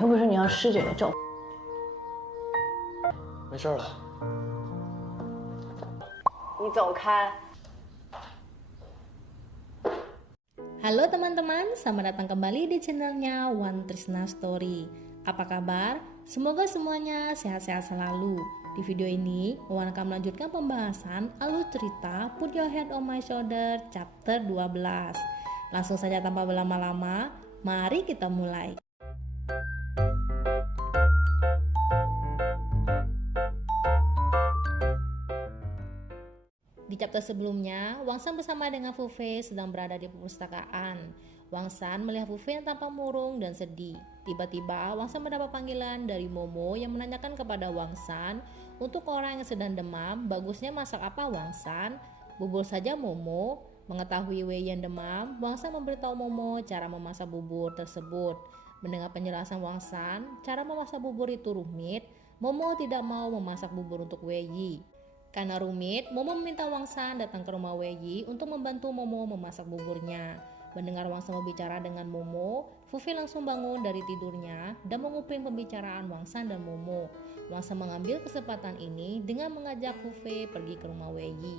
又不是你要师姐的照。没事了。你走开。Halo teman-teman, selamat datang kembali di channelnya One Trisna Story. Apa kabar? Semoga semuanya sehat-sehat selalu. Di video ini, Wawan akan melanjutkan pembahasan alur cerita Put Your Head on My Shoulder chapter 12. Langsung saja tanpa berlama-lama, mari kita mulai. Di chapter sebelumnya, Wang San bersama dengan Fu Fei sedang berada di perpustakaan. Wang San melihat Fu Fei yang tampak murung dan sedih. Tiba-tiba, Wang San mendapat panggilan dari Momo yang menanyakan kepada Wang San, untuk orang yang sedang demam, bagusnya masak apa Wang San? Bubur saja Momo. Mengetahui Wei yang demam, Wang San memberitahu Momo cara memasak bubur tersebut. Mendengar penjelasan Wang San, cara memasak bubur itu rumit. Momo tidak mau memasak bubur untuk Wei. Karena rumit, Momo meminta Wang San datang ke rumah Wei Yi untuk membantu Momo memasak buburnya. Mendengar Wang San berbicara dengan Momo, Fu Fei langsung bangun dari tidurnya dan menguping pembicaraan Wang San dan Momo. Wang San mengambil kesempatan ini dengan mengajak Fu Fei pergi ke rumah Wei Yi.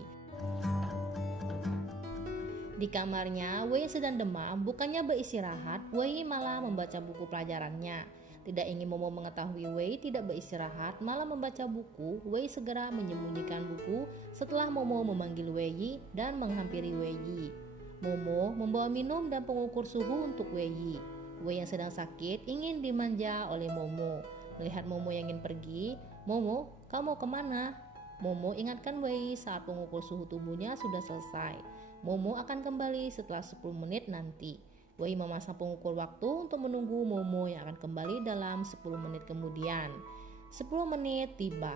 Di kamarnya, Wei sedang demam, bukannya beristirahat, Wei Yi malah membaca buku pelajarannya. Tidak ingin Momo mengetahui Wei tidak beristirahat, malah membaca buku, Wei segera menyembunyikan buku setelah Momo memanggil Wei Yi dan menghampiri Wei Yi. Momo membawa minum dan pengukur suhu untuk Wei Yi. Wei yang sedang sakit ingin dimanja oleh Momo. Melihat Momo yang ingin pergi, "Momo, kamu mau kemana?" Momo ingatkan Wei saat pengukur suhu tubuhnya sudah selesai. Momo akan kembali setelah 10 menit nanti. Wei memasang pengukur waktu untuk menunggu Momo yang akan kembali dalam 10 menit kemudian. 10 menit tiba.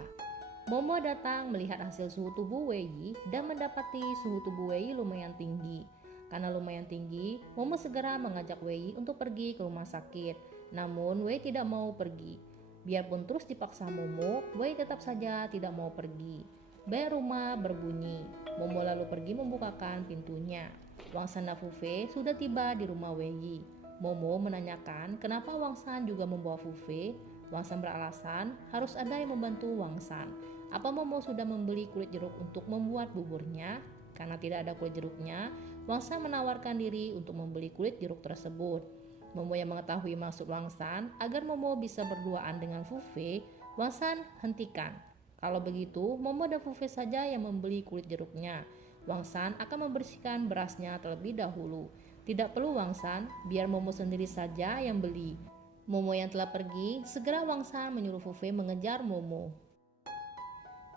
Momo datang melihat hasil suhu tubuh Wei Yi dan mendapati suhu tubuh Wei Yi lumayan tinggi. Karena lumayan tinggi, Momo segera mengajak Wei Yi untuk pergi ke rumah sakit. Namun Wei tidak mau pergi. Biarpun terus dipaksa Momo, Wei tetap saja tidak mau pergi. Bel rumah berbunyi. Momo lalu pergi membukakan pintunya. Wang San dan Fu Fei sudah tiba di rumah Wei Yi. Momo menanyakan kenapa Wang San juga membawa Fu Fei. Wang San beralasan harus ada yang membantu Wang San. Apa Momo sudah membeli kulit jeruk untuk membuat buburnya? Karena tidak ada kulit jeruknya, Wang San menawarkan diri untuk membeli kulit jeruk tersebut. Momo yang mengetahui maksud Wang San agar Momo bisa berduaan dengan Fu Fei, Wang San hentikan. Kalau begitu, Momo dan Fu Fei saja yang membeli kulit jeruknya. Wang San akan membersihkan berasnya terlebih dahulu. Tidak perlu Wang San, biar Momo sendiri saja yang beli. Momo yang telah pergi, segera Wang San menyuruh Fu Fei mengejar Momo.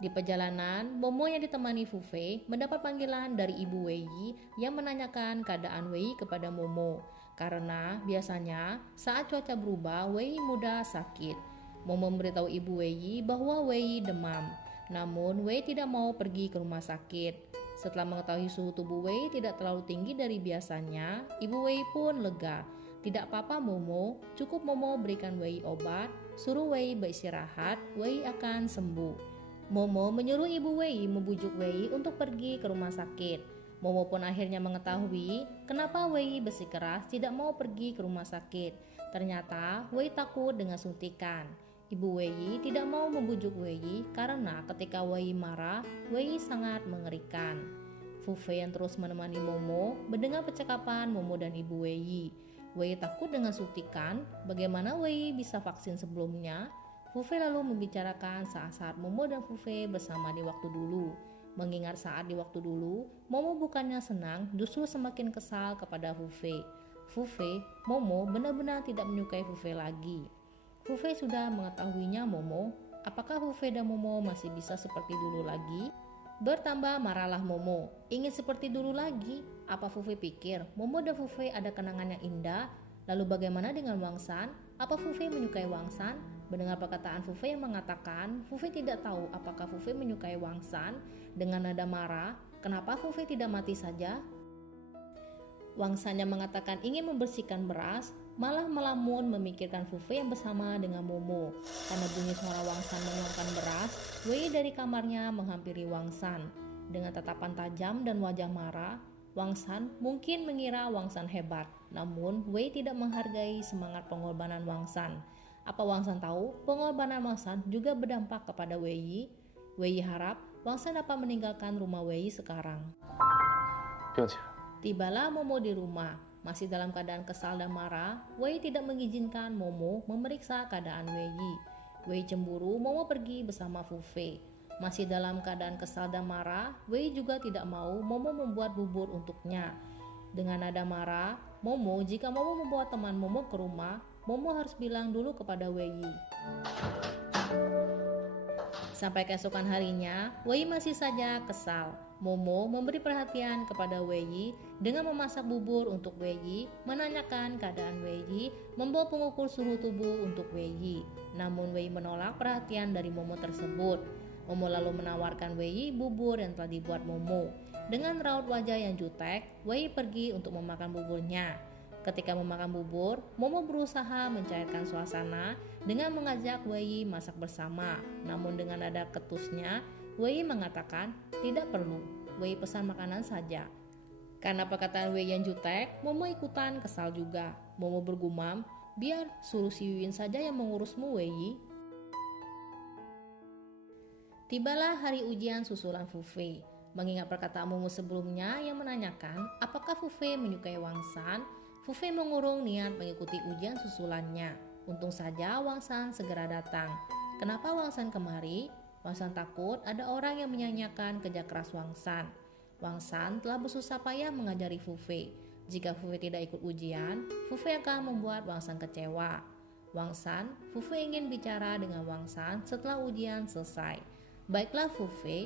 Di perjalanan, Momo yang ditemani Fu Fei mendapat panggilan dari Ibu Wei Yi yang menanyakan keadaan Wei Yi kepada Momo. Karena biasanya saat cuaca berubah, Wei Yi mudah sakit. Momo memberitahu Ibu Wei Yi bahwa Wei Yi demam. Namun Wei tidak mau pergi ke rumah sakit. Setelah mengetahui suhu tubuh Wei tidak terlalu tinggi dari biasanya, Ibu Wei pun lega. Tidak apa-apa Momo, cukup Momo berikan Wei obat, suruh Wei beristirahat, Wei akan sembuh. Momo menyuruh Ibu Wei membujuk Wei untuk pergi ke rumah sakit. Momo pun akhirnya mengetahui kenapa Wei bersikeras tidak mau pergi ke rumah sakit. Ternyata Wei takut dengan suntikan. Ibu Wei tidak mau membujuk Wei karena ketika Wei marah, Wei sangat mengerikan. Fu Fei yang terus menemani Momo mendengar percakapan Momo dan Ibu Wei. Wei takut dengan suntikan, bagaimana Wei bisa vaksin sebelumnya? Fu Fei lalu membicarakan saat-saat Momo dan Fu Fei bersama di waktu dulu. Mengingat saat di waktu dulu, Momo bukannya senang, justru semakin kesal kepada Fu Fei. Fu Fei, Momo benar-benar tidak menyukai Fu Fei lagi. Fu Fei sudah mengetahuinya Momo. Apakah Fu Fei dan Momo masih bisa seperti dulu lagi? Bertambah marahlah Momo. Ingin seperti dulu lagi? Apa Fu Fei pikir Momo dan Fu Fei ada kenangan yang indah? Lalu bagaimana dengan Wang San? Apa Fu Fei menyukai Wang San? Mendengar perkataan Fu Fei yang mengatakan Fu Fei tidak tahu apakah Fu Fei menyukai Wang San. Dengan nada marah, kenapa Fu Fei tidak mati saja? Wang San yang mengatakan ingin membersihkan beras, malah melamun memikirkan Fu Fei yang bersama dengan Momo. Karena bunyi suara Wang San menuangkan beras, Wei dari kamarnya menghampiri Wang San. Dengan tatapan tajam dan wajah marah, Wang San mungkin mengira Wang San hebat. Namun Wei tidak menghargai semangat pengorbanan Wang San. Apa Wang San tahu pengorbanan Wang San juga berdampak kepada Wei Yi? Wei Yi harap Wang San dapat meninggalkan rumah Wei Yi sekarang. 并且 Tibalah Momo di rumah. Masih dalam keadaan kesal dan marah, Wei tidak mengizinkan Momo memeriksa keadaan Wei Yi. Wei cemburu Momo pergi bersama Fu Fei. Masih dalam keadaan kesal dan marah, Wei juga tidak mau Momo membuat bubur untuknya. Dengan nada marah, jika Momo membawa teman Momo ke rumah, Momo harus bilang dulu kepada Wei Yi. Sampai keesokan harinya, Wei masih saja kesal. Momo memberi perhatian kepada Wei Yi dengan memasak bubur untuk Wei Yi, menanyakan keadaan Wei Yi, membawa pengukur suhu tubuh untuk Wei Yi. Namun Wei menolak perhatian dari Momo tersebut. Momo lalu menawarkan Wei Yi bubur yang telah dibuat Momo. Dengan raut wajah yang jutek, Wei pergi untuk memakan buburnya. Ketika memakan bubur, Momo berusaha mencairkan suasana dengan mengajak Wei Yi masak bersama. Namun dengan nada ketusnya, Wei Yi mengatakan tidak perlu, Wei pesan makanan saja. Karena perkataan Wei yang jutek, Momo ikutan kesal juga. Momo bergumam, biar suruh si Yuyun saja yang mengurusmu Wei Yi. Tibalah hari ujian susulan Fu Fei. Mengingat perkataan Momo sebelumnya yang menanyakan apakah Fu Fei menyukai Wang San, Fu Fei mengurung niat mengikuti ujian susulannya. Untung saja Wang San segera datang. Kenapa Wang San kemari? Wang San takut ada orang yang menyanyiakan kerja keras Wang San. Wang San telah bersusah payah mengajari Fu Fei. Jika Fu Fei tidak ikut ujian, Fu Fei akan membuat Wang San kecewa. Fu Fei ingin bicara dengan Wang San setelah ujian selesai. Baiklah Fu Fei,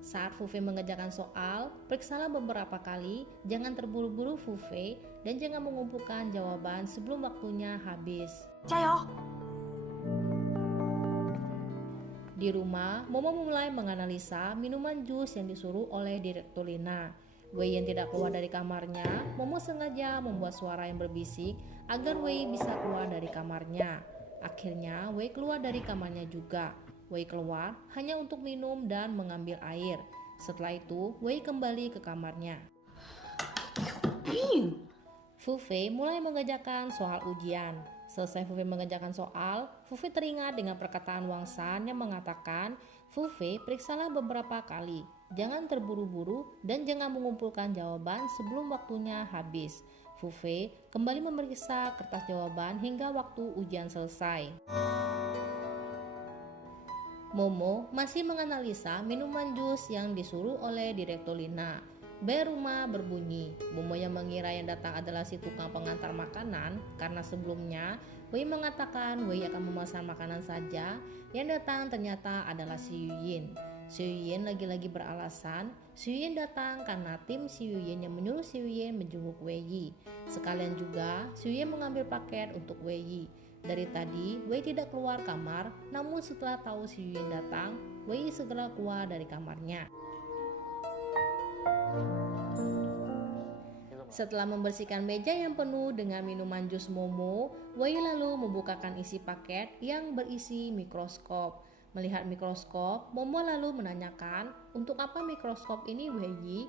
saat Fu Fei mengerjakan soal, periksalah beberapa kali, jangan terburu-buru Fu Fei, dan jangan mengumpulkan jawaban sebelum waktunya habis. 加油！ Di rumah, Momo mulai menganalisa minuman jus yang disuruh oleh Direktur Lina. Wei yang tidak keluar dari kamarnya, Momo sengaja membuat suara yang berbisik agar Wei bisa keluar dari kamarnya. Akhirnya Wei keluar dari kamarnya juga. Wei keluar hanya untuk minum dan mengambil air. Setelah itu, Wei kembali ke kamarnya. Fu Fei mulai mengerjakan soal ujian. Selesai Fu Fei mengerjakan soal, Fu Fei teringat dengan perkataan Wang San yang mengatakan, Fu Fei periksalah beberapa kali, jangan terburu-buru dan jangan mengumpulkan jawaban sebelum waktunya habis. Fu Fei kembali memeriksa kertas jawaban hingga waktu ujian selesai. Momo masih menganalisa minuman jus yang disuruh oleh Direktur Lina. Bel rumah berbunyi. Momo yang mengira yang datang adalah si tukang pengantar makanan karena sebelumnya Wei mengatakan Wei akan memesan makanan saja. Yang datang ternyata adalah si Yuyun. Si Yuyun lagi-lagi beralasan si Yuyun datang karena tim si Yuyun yang menyuruh si Yuyun menjenguk Wei Yi. Sekalian juga si Yuyun mengambil paket untuk Wei Yi. Dari tadi, Wei tidak keluar kamar, namun setelah tahu si Yuyun datang, Wei segera keluar dari kamarnya. Setelah membersihkan meja yang penuh dengan minuman jus Momo, Wei lalu membukakan isi paket yang berisi mikroskop. Melihat mikroskop, Momo lalu menanyakan, untuk apa mikroskop ini Wei Yi?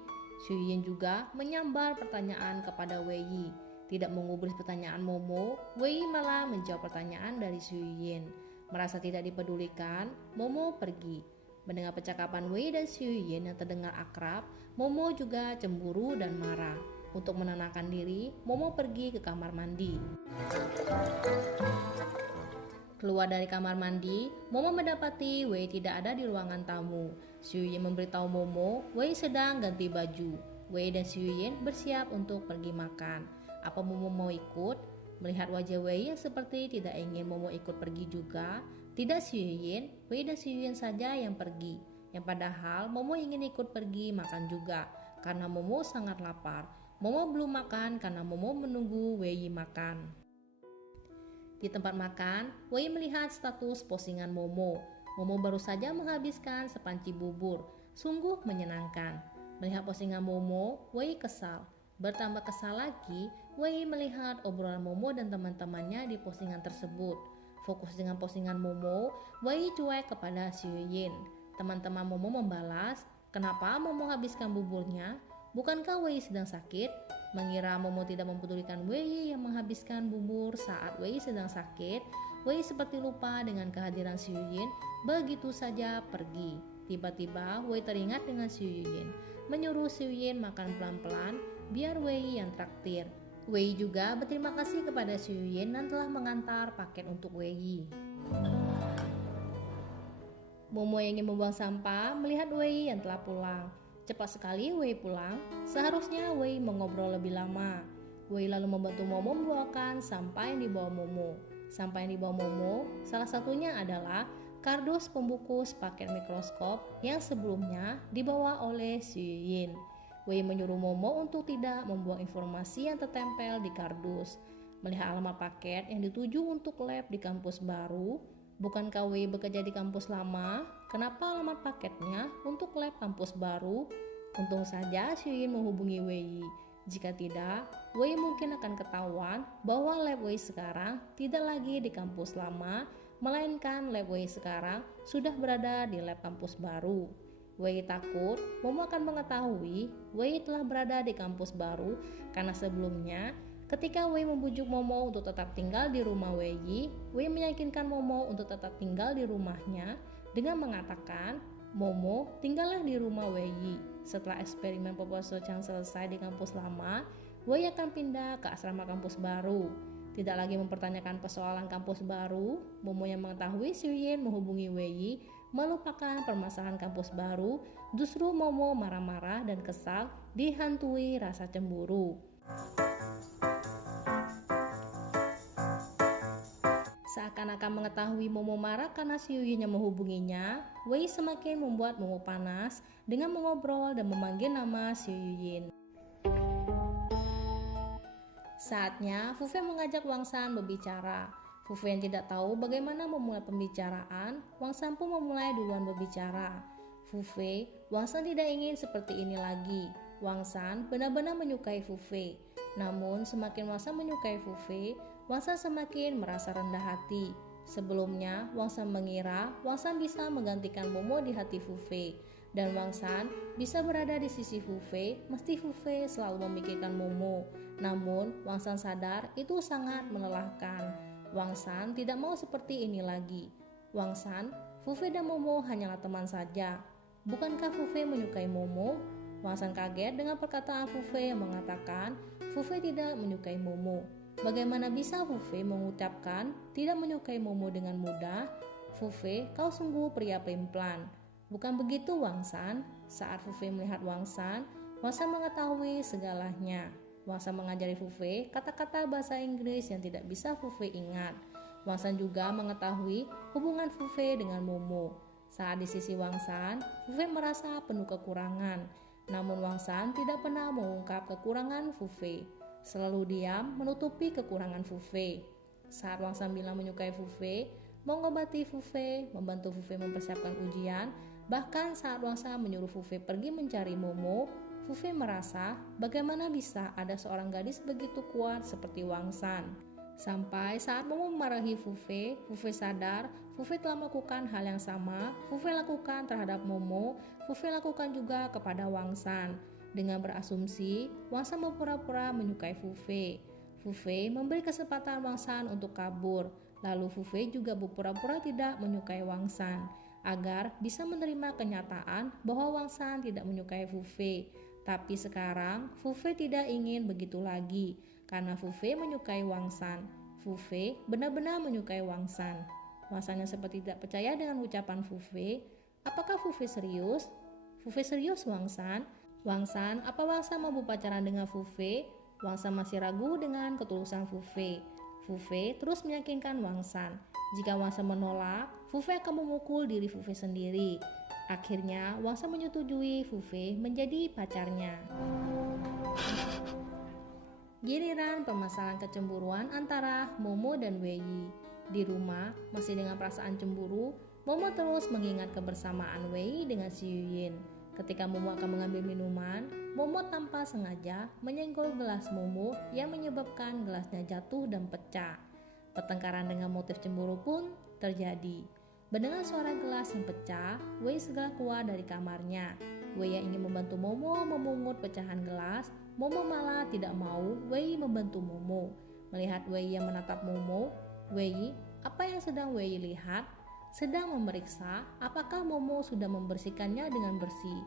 Si Yuyun juga menyambar pertanyaan kepada Wei Yi. Tidak mengubris pertanyaan Momo, Wei malah menjawab pertanyaan dari Su Yuyun. Merasa tidak dipedulikan, Momo pergi. Mendengar percakapan Wei dan Su Yuyun yang terdengar akrab, Momo juga cemburu dan marah. Untuk menenangkan diri, Momo pergi ke kamar mandi. Keluar dari kamar mandi, Momo mendapati Wei tidak ada di ruangan tamu. Su Yuyun memberitahu Momo, Wei sedang ganti baju. Wei dan Su Yuyun bersiap untuk pergi makan. Apa Momo mau ikut? Melihat wajah Wei yang seperti tidak ingin Momo ikut pergi juga, tidak si Yuyun, Wei dan si Yuyun saja yang pergi. Yang padahal Momo ingin ikut pergi makan juga, karena Momo sangat lapar. Momo belum makan karena Momo menunggu Wei makan. Di tempat makan, Wei melihat status postingan Momo. Momo baru saja menghabiskan sepanci bubur. Sungguh menyenangkan. Melihat postingan Momo, Wei kesal. Bertambah kesal lagi, Wei melihat obrolan Momo dan teman-temannya di postingan tersebut. Fokus dengan postingan Momo, Wei cuek kepada si Yuyun. Teman-teman Momo membalas, kenapa Momo habiskan buburnya? Bukankah Wei sedang sakit? Mengira Momo tidak mempedulikan Wei yang menghabiskan bubur saat Wei sedang sakit, Wei seperti lupa dengan kehadiran Xu Yuyin, begitu saja pergi. Tiba-tiba Wei teringat dengan Xu Yuyin, menyuruh Xu Yuyin makan pelan-pelan biar Wei yang traktir. Wei juga berterima kasih kepada Xu Yuyin dan telah mengantar paket untuk Wei. Momo yang ingin membuang sampah melihat Wei yang telah pulang. Cepat sekali Wei pulang, seharusnya Wei mengobrol lebih lama. Wei lalu membantu Momo membawakan sampah yang dibawa Momo. Sampah yang dibawa Momo, salah satunya adalah kardus pembungkus paket mikroskop yang sebelumnya dibawa oleh Xu Yuyin. Wei menyuruh Momo untuk tidak membuang informasi yang tertempel di kardus. Melihat alamat paket yang dituju untuk lab di kampus baru, bukankah Wei bekerja di kampus lama? Kenapa alamat paketnya untuk lab kampus baru? Untung saja Xu Yuyin menghubungi Wei. Jika tidak, Wei mungkin akan ketahuan bahwa lab Wei sekarang tidak lagi di kampus lama, melainkan lab Wei sekarang sudah berada di lab kampus baru. Wei takut Momo akan mengetahui Wei telah berada di kampus baru karena sebelumnya ketika Wei membujuk Momo untuk tetap tinggal di rumah Wei meyakinkan Momo untuk tetap tinggal di rumahnya dengan mengatakan, Momo tinggallah di rumah Wei. Setelah eksperimen Profesor Chang selesai di kampus lama, Wei akan pindah ke asrama kampus baru. Tidak lagi mempertanyakan persoalan kampus baru, Momo yang mengetahui Xu Yuyin menghubungi Wei melupakan permasalahan kampus baru. Justru Momo marah-marah dan kesal, dihantui rasa cemburu. Seakan-akan mengetahui Momo marah karena Xu Yuyin yang menghubunginya, Wei semakin membuat Momo panas dengan mengobrol dan memanggil nama Xu Yuyin. Saatnya Fu Fei mengajak Wang Shan berbicara. Fu Fei yang tidak tahu bagaimana memulai pembicaraan, Wang Shan pun memulai duluan berbicara. Fu Fei, Wang Shan tidak ingin seperti ini lagi. Wang Shan benar-benar menyukai Fu Fei. Namun semakin Wang Shan menyukai Fu Fei, Wang Shan semakin merasa rendah hati. Sebelumnya, Wang Shan mengira Wang Shan bisa menggantikan Momo di hati Fu Fei. Dan Wang Shan bisa berada di sisi Fu Fei, mesti Fu Fei selalu memikirkan Momo. Namun, Wang Shan sadar itu sangat melelahkan. Wang Shan tidak mau seperti ini lagi. Wang Shan, Fu Fei dan Momo hanyalah teman saja. Bukankah Fu Fei menyukai Momo? Wang Shan kaget dengan perkataan Fu Fei yang mengatakan Fu Fei tidak menyukai Momo. Bagaimana bisa Fu Fei mengucapkan tidak menyukai Momo dengan mudah? Fu Fei, kau sungguh pria pelin-pelan. Bukan begitu Wang Shan? Saat Fu Fei melihat Wang Shan mengetahui segalanya. Wang Shan mengajari Fu Fei kata-kata bahasa Inggris yang tidak bisa Fu Fei ingat. Wang Shan juga mengetahui hubungan Fu Fei dengan Momo. Saat di sisi Wang Shan, Fu Fei merasa penuh kekurangan. Namun Wang Shan tidak pernah mengungkap kekurangan Fu Fei. Selalu diam menutupi kekurangan Fu Fei. Saat Wang Shan bilang menyukai Fu Fei, mengobati Fu Fei, membantu Fu Fei mempersiapkan ujian, bahkan saat Wang Shan menyuruh Fu Fei pergi mencari Momo, Fu Fei merasa bagaimana bisa ada seorang gadis begitu kuat seperti Wang Shan. Sampai saat Momo memarahi Fu Fei sadar Fu Fei telah melakukan hal yang sama Fu Fei lakukan terhadap Momo, Fu Fei lakukan juga kepada Wang Shan. Dengan berasumsi, Wang Shan berpura-pura menyukai Fu Fei. Fu Fei memberi kesempatan Wang Shan untuk kabur. Lalu Fu Fei juga berpura-pura tidak menyukai Wang Shan agar bisa menerima kenyataan bahwa Wang Shan tidak menyukai Fu Fei. Tapi sekarang Fu Fei tidak ingin begitu lagi karena Fu Fei menyukai Wang Shan. Fu Fei benar-benar menyukai Wang Shan. Wang Shan yang seperti tidak percaya dengan ucapan Fu Fei. Apakah Fu Fei serius? Fu Fei serius Wang Shan? Wang Shan, apa Wang Shan mau berpacaran dengan Fu Fei? Wang Shan masih ragu dengan ketulusan Fu Fei. Fu Fei terus meyakinkan Wang Shan. Jika Wang Shan menolak, Fu Fei akan memukul diri Fu Fei sendiri. Akhirnya, Wang Shan menyetujui Fu Fei menjadi pacarnya. Giliran permasalahan kecemburuan antara Momo dan Wei. Di rumah, masih dengan perasaan cemburu, Momo terus mengingat kebersamaan Wei dengan Xu Yuyin. Ketika Momo akan mengambil minuman, Momo tanpa sengaja menyenggol gelas Momo yang menyebabkan gelasnya jatuh dan pecah. Pertengkaran dengan motif cemburu pun terjadi. Mendengar suara gelas yang pecah, Wei segera keluar dari kamarnya. Wei yang ingin membantu Momo memungut pecahan gelas, Momo malah tidak mau Wei membantu Momo. Melihat Wei yang menatap Momo, Wei, Apa yang sedang Wei lihat? Sedang memeriksa apakah Momo sudah membersihkannya dengan bersih.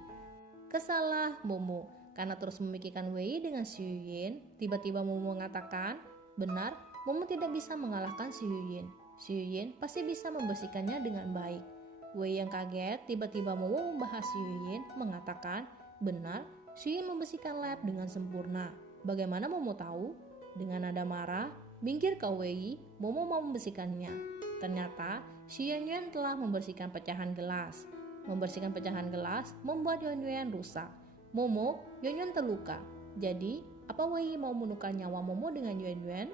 Kesalah Momo karena terus memikirkan Wei dengan Xu Yuyin. Tiba-tiba Momo mengatakan, benar, Momo tidak bisa mengalahkan Xu Yuyin. Xu Yuyin pasti bisa membersihkannya dengan baik. Wei yang kaget, tiba-tiba Momo membahas Xu Yuyin, mengatakan, benar, Xu Yuyin membersihkan lab dengan sempurna. Bagaimana Momo tahu? Dengan nada marah, minggir kau Wei, Momo mau membersihkannya. Ternyata, Xu Yunyuan telah membersihkan pecahan gelas. Membersihkan pecahan gelas membuat Yunyuan rusak. Momo, Yunyuan terluka. Jadi, apa Wei mau menukar nyawa Momo dengan Yunyuan?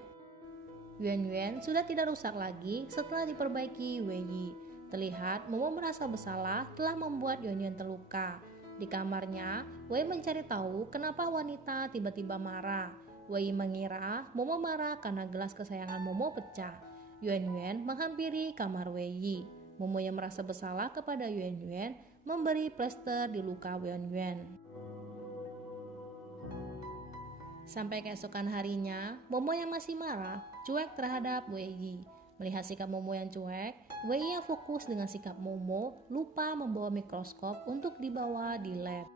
Yunyuan sudah tidak rusak lagi setelah diperbaiki Wei. Terlihat Momo merasa bersalah telah membuat Yunyuan terluka. Di kamarnya, Wei mencari tahu kenapa wanita tiba-tiba marah. Wei mengira Momo marah karena gelas kesayangan Momo pecah. Yuanyuan menghampiri kamar Wei. Momo yang merasa bersalah kepada Yuanyuan memberi plester di luka Yuanyuan. Sampai keesokan harinya, Momo yang masih marah cuek terhadap Wei. Melihat sikap Momo yang cuek, Wei yang fokus dengan sikap Momo lupa membawa mikroskop untuk dibawa di lab.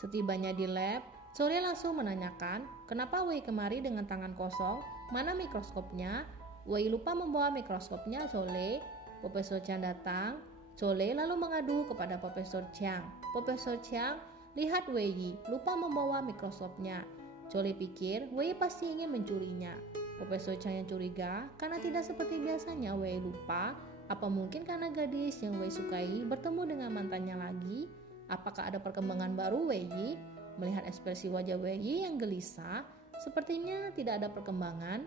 Setibanya di lab, Chole langsung menanyakan, kenapa Wei kemari dengan tangan kosong? Mana mikroskopnya? Wei lupa membawa mikroskopnya Chole. Profesor Chiang datang. Chole lalu mengadu kepada Profesor Chiang. Profesor Chiang lihat Wei lupa membawa mikroskopnya. Chole pikir Wei pasti ingin mencurinya. Profesor Chiang yang curiga karena tidak seperti biasanya Wei lupa. Apa mungkin karena gadis yang Wei sukai bertemu dengan mantannya lagi? Apakah ada perkembangan baru Wei? Melihat ekspresi wajah Wei yang gelisah, sepertinya tidak ada perkembangan.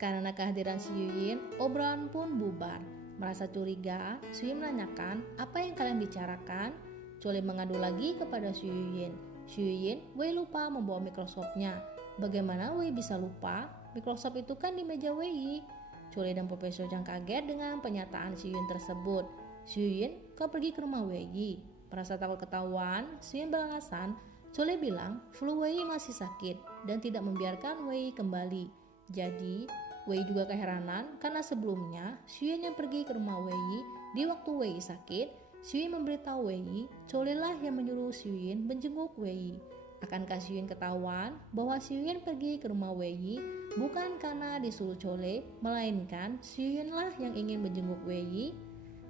Karena kehadiran Xu Yuyin, obrolan pun bubar. Merasa curiga, Xu Yuyin menanyakan, apa yang kalian bicarakan? Chole mengadu lagi kepada Xu Yuyin. Xu Yuyin, Wei lupa membawa mikroskopnya. Bagaimana Wei bisa lupa? Mikroskop itu kan di meja Wei. Chole dan Profesor Chiang kaget dengan pernyataan Xu Yuyin tersebut. Xu Yuyin, kau pergi ke rumah Wei. Merasa takut ketahuan, Xu Yuyin beralasan, Chole bilang flu Wei masih sakit dan tidak membiarkan Wei kembali. Jadi, Wei juga keheranan karena sebelumnya Xu Yuyin yang pergi ke rumah Wei di waktu Wei sakit. Xu Yuyin memberitahu Wei, Chole lah yang menyuruh Xu Yuyin menjenguk Wei. Akankah Xu Yuyin ketahuan bahwa Xu Yuyin pergi ke rumah Wei bukan karena disuruh Chole, melainkan Xu Yuyin lah yang ingin menjenguk Wei?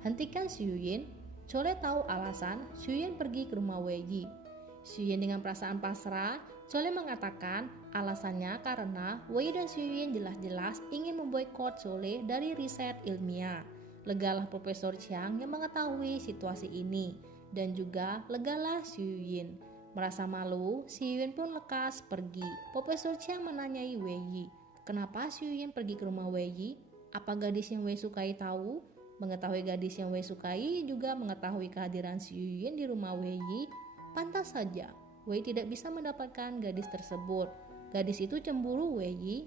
Hentikan Xu Yuyin. Chole tahu alasan Xu Yuyin pergi ke rumah Wei. Xu Yuyin dengan perasaan pasrah, Chole mengatakan alasannya karena Wei dan Xu Yuyin jelas-jelas ingin memboikot Chole dari riset ilmiah. Legalah Profesor Chiang yang mengetahui situasi ini, dan juga legalah Xu Yuyin. Merasa malu, Xu Yuyin pun lekas pergi. Profesor Chiang menanyai Wei, kenapa Xu Yuyin pergi ke rumah Wei? Apa gadis yang Wei sukai tahu? Mengetahui gadis yang Wei sukai juga mengetahui kehadiran Xu Yuyin di rumah Wei. Pantas saja, Wei tidak bisa mendapatkan gadis tersebut. Gadis itu cemburu Wei.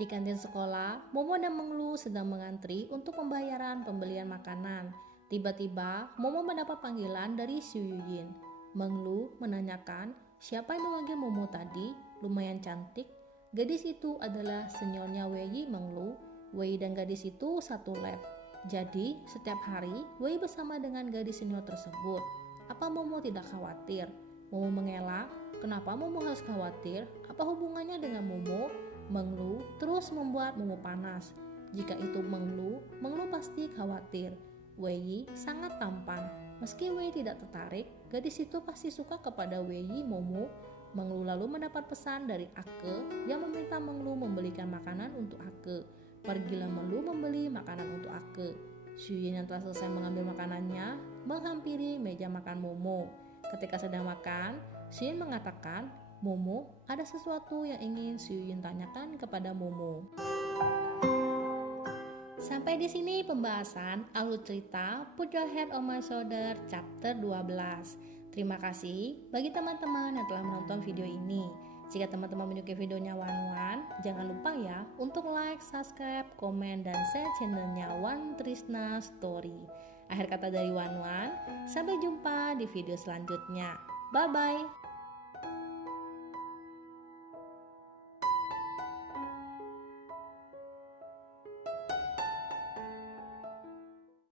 Di kantin sekolah, Momo dan Menglu sedang mengantri untuk pembayaran pembelian makanan. Tiba-tiba, Momo mendapat panggilan dari Xu Yuyin. Menglu menanyakan, siapa yang memanggil Momo tadi? Lumayan cantik. Gadis itu adalah senyornya Wei Menglu. Wei dan gadis itu satu lab. Jadi, setiap hari, Wei bersama dengan gadis senior tersebut. Apa Momo tidak khawatir? Momo mengelak. Kenapa Momo harus khawatir? Apa hubungannya dengan Momo? Menglu terus membuat Momo panas. Jika itu Menglu pasti khawatir. Wei sangat tampan. Meski Wei tidak tertarik, gadis itu pasti suka kepada Wei Momo. Menglu lalu mendapat pesan dari Ake yang meminta Menglu membelikan makanan untuk Ake. Pergilah Menglu membeli makanan untuk Ake. Xu Yuyin yang telah selesai mengambil makanannya menghampiri meja makan Momo. Ketika sedang makan, Xu Yuyin mengatakan, Momo, ada sesuatu yang ingin Xu Yuyin tanyakan kepada Momo. Sampai di sini pembahasan alur cerita Put Your Head on My Shoulder chapter 12. Terima kasih bagi teman-teman yang telah menonton video ini. Jika teman-teman menyukai videonya Wan Wan, jangan lupa ya untuk like, subscribe, komen, dan share channelnya Wan Trisna Story. Akhir kata dari Wan Wan, sampai jumpa di video selanjutnya. Bye-bye.